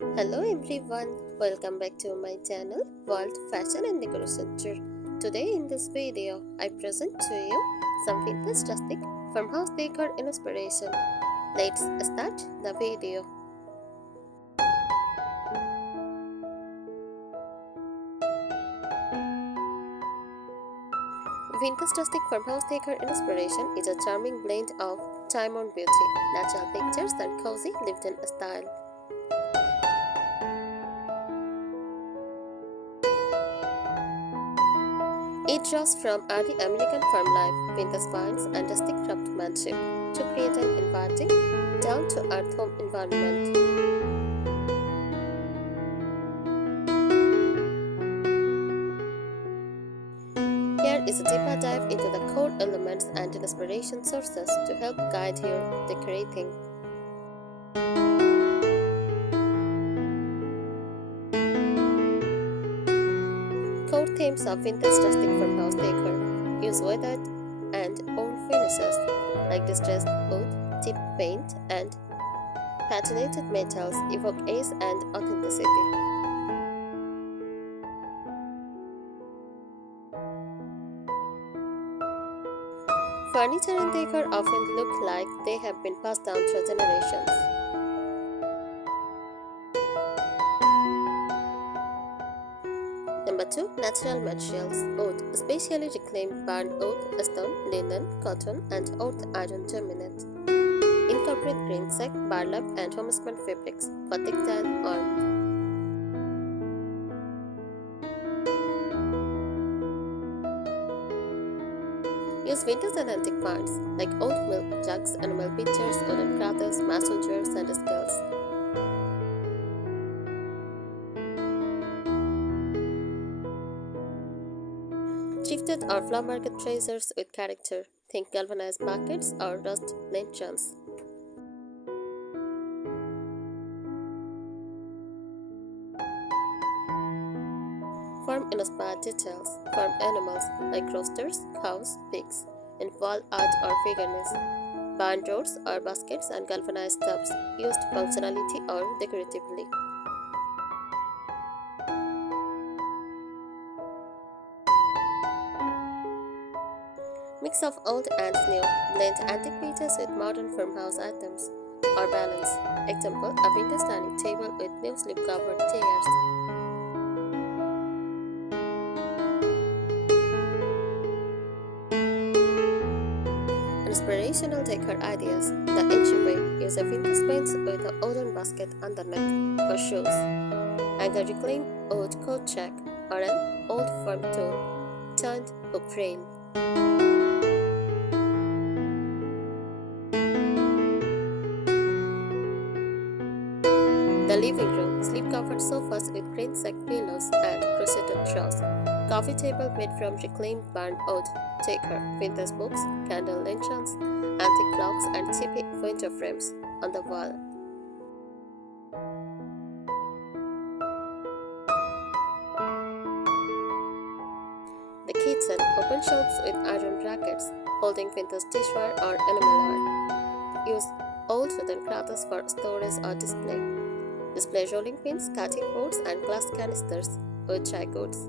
Hello everyone, welcome back to my channel World Fashion and Decoration Tour. Today in this video, I present to you some vintage rustic farmhouse decor inspiration. Let's start the video. Vintage rustic farmhouse decor inspiration is a charming blend of time-worn beauty, natural pictures and cozy lived-in style. It draws from early American farm life, vintage finds, and rustic craftsmanship to create an inviting, down-to-earth home environment. Here is a deeper dive into the core elements and inspiration sources to help guide your decorating. Core themes of vintage rustic farmhouse decor use weathered and old finishes like distressed wood, tip paint, and patinated metals evoke ace and authenticity. Furniture and decor often look like they have been passed down through generations. Number 2. Natural materials. Wood, especially reclaimed barn wood, stone, linen, cotton, and old iron dominant. Incorporate green sack, burlap, and homespun fabrics for textile warmth. Use vintage and antique finds like old milk jugs, animal pictures, wooden cradles, mason jars, and scales. Thrifted or flower market treasures with character. Think galvanized buckets or rust lanterns. Farm-inspired details. Farm animals like roosters, cows, pigs, in wall art or figurines. Barn doors or baskets and galvanized tubs used functionality or decoratively. Mix of old and new. Blend antique pieces with modern farmhouse items. Or balance. Example, a vintage dining table with new slip-covered chairs. Inspirational decor ideas. The entryway. Use a vintage bench with a wooden basket underneath for shoes. Hang a reclaimed old coat check or an old farm tool turned hook rail. The living room, sleep-covered sofas with green sack pillows and crocheted drawers. Coffee table made from reclaimed barn wood, decor, vintage books, candle lanterns, antique clocks, and chippy window frames on the wall. The kitchen, open shelves with iron brackets, holding vintage dishware or animal oil. Use old wooden cradles for storage or display. Display rolling pins, cutting boards, and glass canisters with dry goods.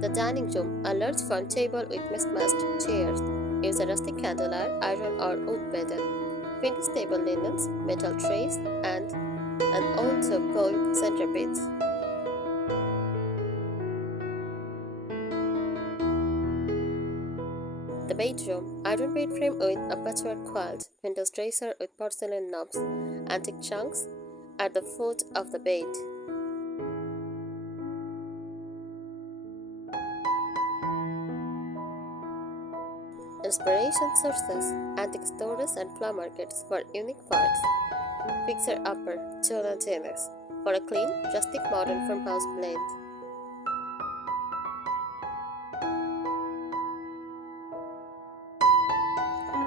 The dining room, a large front table with mismatched chairs. Use a rustic candlelight, iron or wood bedded. Vintage table linens, metal trays, and an old bowl centerpiece. The bedroom, iron bed frame with a patchwork quilt, window dresser with porcelain knobs, antique trunks at the foot of the bed. Inspiration sources, antique stores and flower markets for unique finds. Fixer upper, Jonah James, for a clean, rustic modern farmhouse blend.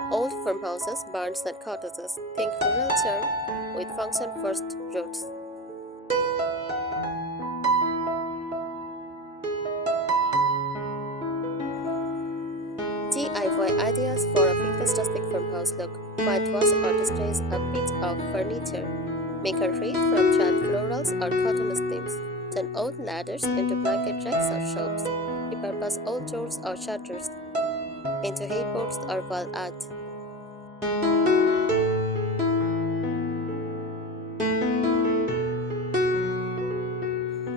Old farmhouses, barns, and cottages. Think rural charm with function first roots. DIY FY ideas for a vintage rustic farmhouse look. Whitewash or displace a bit of furniture. Make a wreath from chat florals or cotton themes. Turn old ladders into blanket racks or shelves. Repurpose old drawers or shutters into headboards or wall art.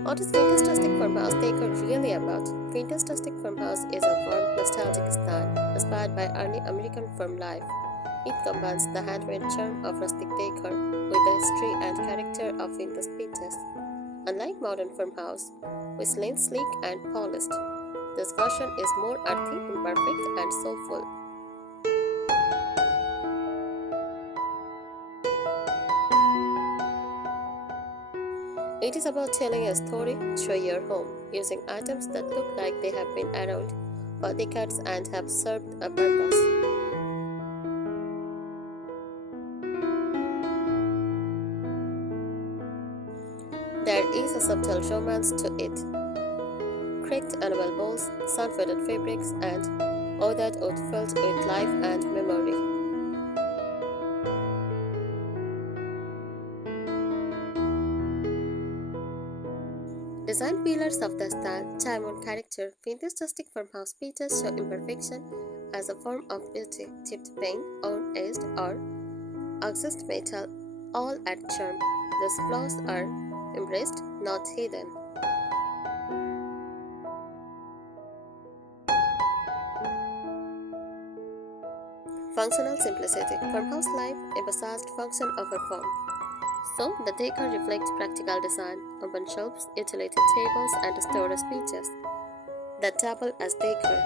What is vintage rustic farmhouse decor really about? Vintage rustic farmhouse is a warm, nostalgic style inspired by early American farm life. It combines the handmade charm of rustic decor with the history and character of vintage pieces. Unlike modern farmhouse, which leans sleek and polished, this version is more earthy, imperfect, and soulful. It is about telling a story through your home, using items that look like they have been around for decades and have served a purpose. There is a subtle romance to it. Cracked enamel bowls, sun-faded fabrics, and all that wood filled with life and memory. Design pillars of the style, time on character, vintage rustic farmhouse pieces show imperfection as a form of beauty, chipped paint, own aged, or oxidized metal, all add charm. These flaws are embraced, not hidden. Functional simplicity. Farmhouse life emphasized function over form. So, the decor reflects practical design, open shelves, utility tables, and storage features that double as decor.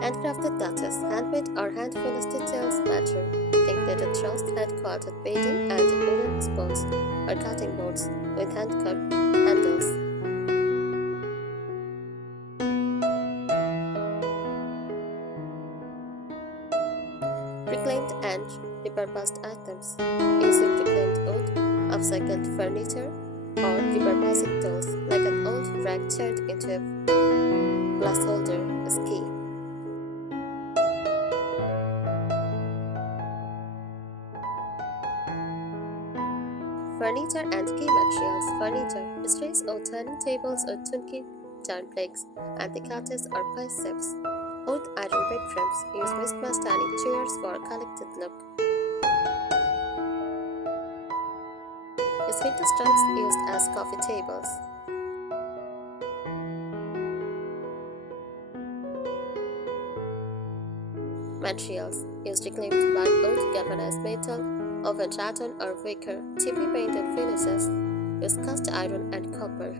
Handcrafted touches, handmade or hand-finished details matter. Think knitted trust, hand-quilted beading, and wooden spoons or cutting boards with hand-cut handles. Reclaimed and repurposed items, using reclaimed wood, upcycled furniture, or repurposing tools like an old rag turned into a glass holder is key. Furniture and key materials. Furniture, strays or dining tables or tunky down plaques, and the cottage or pie sieves. Old iron bed frames use mismatched dining chairs for a collected look. Use vintage trunks used as coffee tables. Materials. Use reclaimed bark wood, galvanized metal, oven rattan or wicker, cheaply painted finishes. Use cast iron and copper.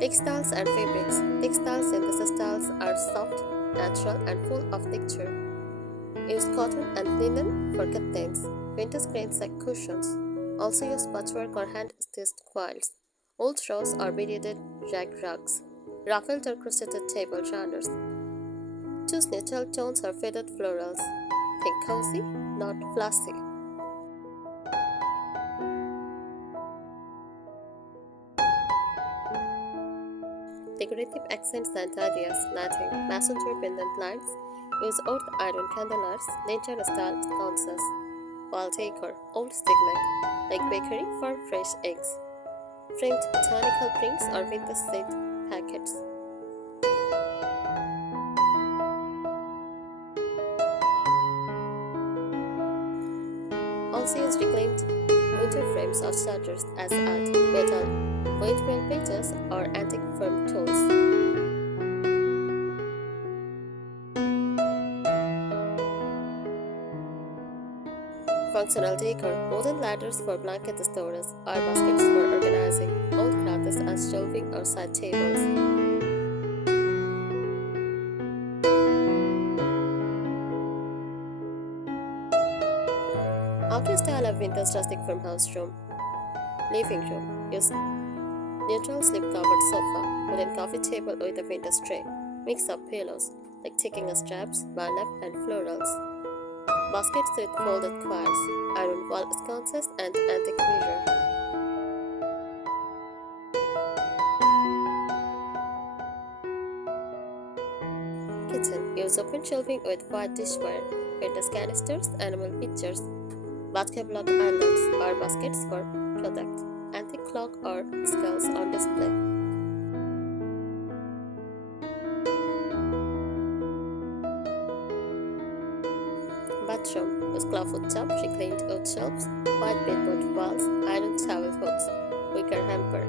Textiles and fabrics. Textiles in these styles are soft, natural, and full of texture. Use cotton and linen for curtains, vintage grains like cushions. Also use patchwork or hand-stitched quilts, old straws or beaded rag rugs, ruffled or crocheted table runners. Choose neutral tones or faded florals. Think cozy, not flashy. Decorative accents and ideas, lighting, messenger pendant lights, use old iron candelabras, lantern style sconces, wall decor, old stigmac, like bakery, farm fresh eggs, framed botanical prints or vintage seed packets. Also use reclaimed winter frames or shutters as art, metal, windmill pages, or antique firm tools. Functional decor, wooden ladders for blanket storage, or baskets for organizing, old clothes as shelving or side tables. Outdoor style of vintage rustic farmhouse room. Living room. Use neutral slip-covered sofa, wooden coffee table with a vintage tray. Mix of pillows like ticking straps, burlap, and florals. Baskets with folded quires, iron wall sconces, and antique mirror. Kitchen. Use open shelving with white dishware, vintage canisters, animal pictures, vodka block islands, or baskets for product, antique clock or skulls on display. Bathroom. Use clawfoot tub, reclaimed oak shelves, white bedboard walls, iron towel hooks, wicker hamper.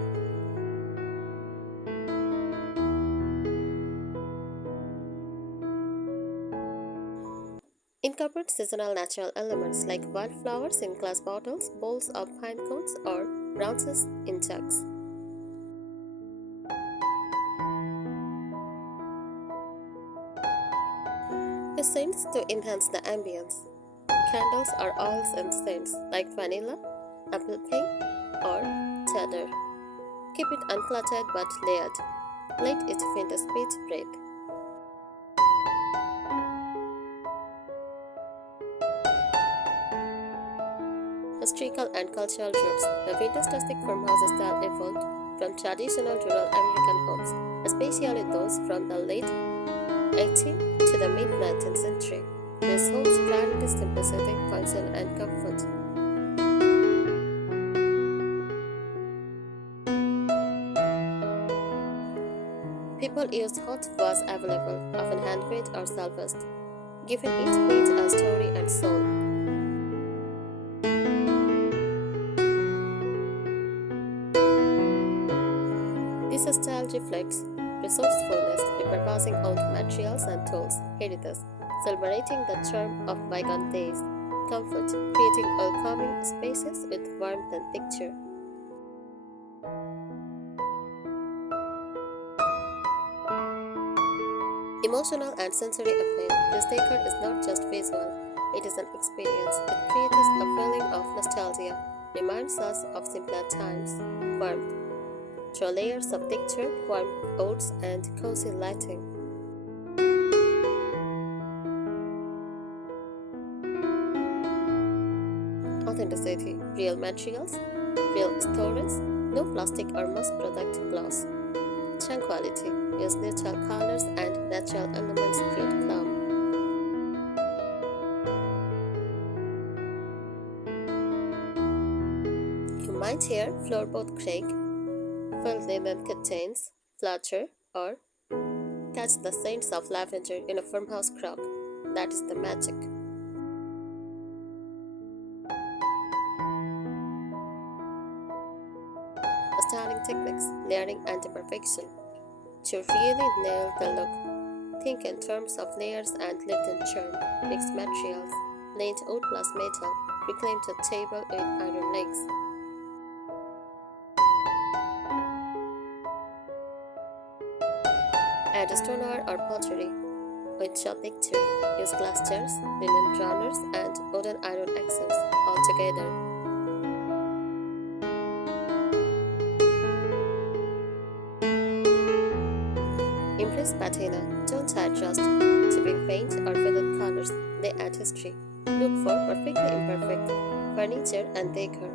Incorporate seasonal natural elements like wildflowers in glass bottles, bowls of pine cones, or bronzes in jugs. Use scents to enhance the ambience. Candles or oils and scents like vanilla, apple pink, or cheddar. Keep it uncluttered but layered. Let it find a speech breath. Historical and cultural roots. The vintage rustic farmhouse style evolved from traditional rural American homes, especially those from the late 18th to the mid 19th century. These homes prioritize simplicity, function, and comfort. People used hot was available, often handmade or salvaged, giving each page a story and soul. This style reflects resourcefulness, repurposing old materials and tools, heritage, celebrating the charm of bygone days, comfort, creating welcoming spaces with warmth and texture. Emotional and sensory appeal. This decor is not just visual, it is an experience. It creates a feeling of nostalgia, reminds us of simpler times, warmth, through layers of textured, warm oats and cozy lighting. Authenticity. Real materials, real stories, no plastic or mass product gloss. Tranquility. Use neutral colors and natural elements create calm. You might hear floorboard creak, felt linen curtains, flutter, or catch the scents of lavender in a farmhouse crock. That is the magic. Styling techniques, layering and imperfection. To really nail the look, think in terms of layers and lift-in charm. Mixed materials, plain wood plus metal, reclaimed a table with iron legs. Add stoneware or pottery with shot texture. Use glass jars, linen runners, and wooden iron accents all together. Impress patina, don't add rust, chipping paint, or faded colors. They add history. Look for perfectly imperfect furniture and decor.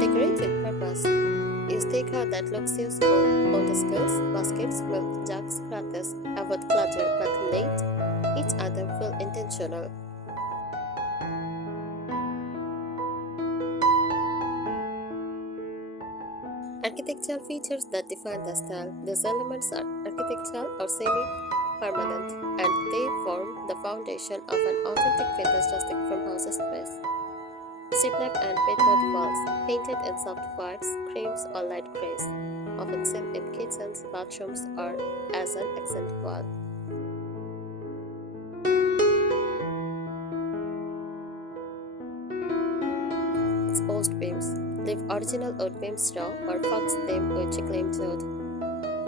Decorate with purpose. Use decor that looks useful. Old skills, baskets, milk jugs, crackers. Avoid clutter, but let each item feel intentional. Architectural features that define the style. These elements are architectural or semi-permanent, and they form the foundation of an authentic vintage rustic farmhouse space. Shiplap and bedboard walls, painted in soft whites, creams, or light grays, often seen in kitchens, bathrooms, or as an accent wall. Exposed beams. Leave original wood beams raw or fox them with reclaimed wood.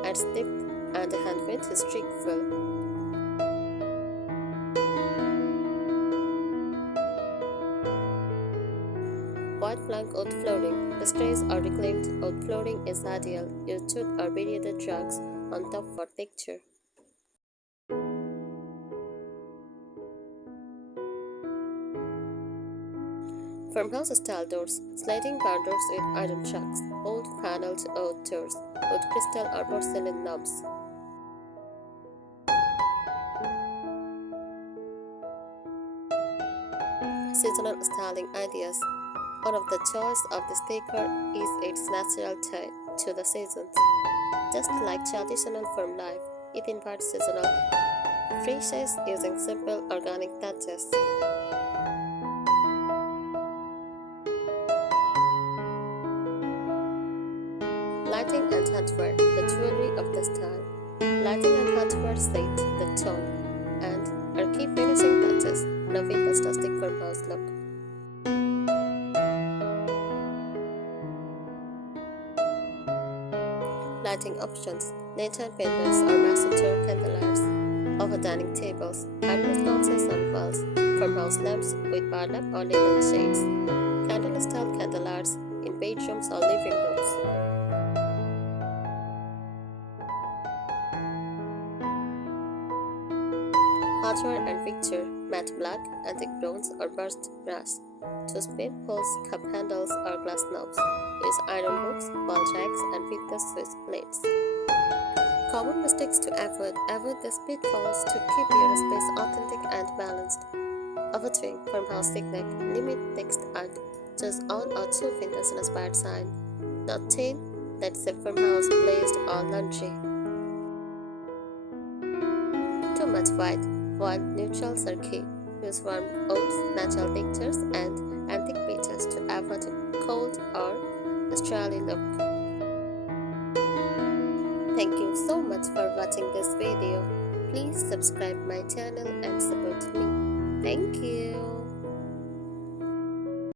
Add depth and a handmade streak fill. White plank wood flooring. The strays or reclaimed old flooring is ideal. Use jute or variated rugs on top for texture. Farmhouse style doors, sliding barn doors with iron shocks, old paneled oak doors, with crystal or porcelain knobs. Seasonal styling ideas. One of the joys of this decor is its natural tie to the seasons. Just like traditional farm life, it invites seasonal freshness using simple organic touches. Lighting and hardware, the jewelry of the style. Lighting and hardware set the tone and are key finishing touches in a vintage rustic farmhouse look. Lighting options, lantern pendants or messenger candeliers. Over dining tables, iron sconces on walls, farmhouse lamps with burlap or linen shades. Candle-style candeliers in bedrooms or living rooms. Hardware and fixture, matte black, antique bronze or burst brass. Choose pin holes, cup handles or glass knobs. Use iron hooks, ball jacks and vintage Swiss plates. Common mistakes to avoid. Avoid these pitfalls to keep your space authentic and balanced. Overdoing farmhouse technique. Limit text art. Choose one or two vintage inspired sign. Not 10. That's a farmhouse blazed or laundry. Too much white. White neutrals are key. Use warm oats, natural textures, and antique pieces to avoid a cold or Australian look. Thank you so much for watching this video. Please subscribe my channel and support me. Thank you.